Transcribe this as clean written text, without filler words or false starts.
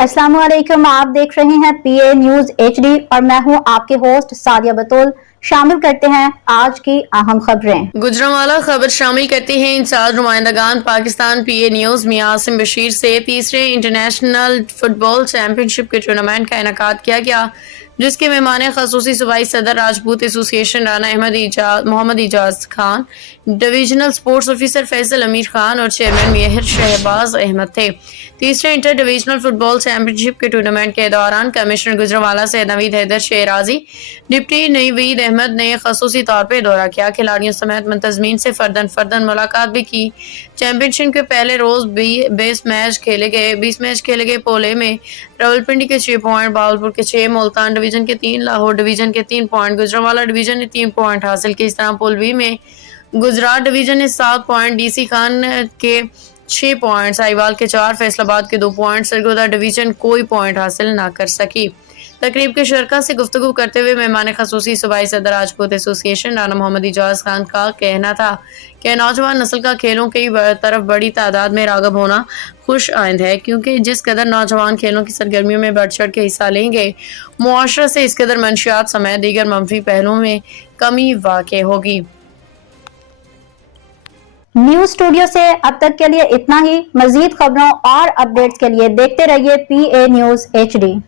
अस्सलाम वालेकुम। आप देख रहे हैं पीए न्यूज एचडी और मैं हूं आपके होस्ट सादिया बतूल। शामिल करते हैं आज की अहम खबरें। गुजरांवाला खबर शामिल करते हैं इंचार्ज नुमाइंदगान पाकिस्तान पीए न्यूज मियां आसिम बशीर से। तीसरे इंटरनेशनल फुटबॉल चैंपियनशिप के टूर्नामेंट का इनेकाद किया गया, जिसके मेहमान खसूसी सूबाई सदर Rajput association Rana Mohammad Ijaz Khan, divisional sports officer Faisal Amir Khan और चेयरमैन मेहर शहबाज अहमद थे। तीसरे इंटर डिवीजनल फुटबॉल चैंपियनशिप के टूर्नामेंट के दौरान कमिश्नर गुजरांवाला से नवीद हैदर शेराजी, डिप्टी नवीद अहमद ने खसूसी तौर पर दौरा किया। खिलाड़ियों समेत मुंतजमीन से फर्दन मुलाकात भी की। चैंपियनशिप के पहले रोज 20 मैच खेले गए। पोले में रावलपिंडी के 6 पॉइंट, बावलपुर के 6, मुल्तान डिवीजन के 3, लाहौर डिवीजन के 3 पॉइंट, गुजरांवाला डिवीजन ने 3 पॉइंट हासिल किए। इस तरह पोल बी में गुजरात डिवीजन ने 7 पॉइंट, डीसी खान के 6 पॉइंट, साहिवाल के 4, फैसलाबाद के 2 पॉइंट, सरगोदा डिवीजन कोई पॉइंट हासिल ना कर सकी। तकरीब के शुरका से गुफ्तगू करते हुए मेहमान खसूसी सूबाई सदर राजपूत एसोसिएशन राना मोहम्मद इजाज खान का कहना था कि नौजवान नस्ल का खेलों की तरफ बड़ी तादाद में राग़ब होना खुश आइंद है, क्योंकि जिस कदर नौजवान खेलों की सरगर्मियों में बढ़ चढ़ के हिस्सा लेंगे, मुआशरा से इस कदर मंशियात समेत दीगर मंफी पहलुओं में कमी वाक़ई होगी। न्यूज स्टूडियो से अब तक के लिए इतना ही। मजीद खबरों और अपडेट्स के लिए देखते रहिए पीए न्यूज एचडी।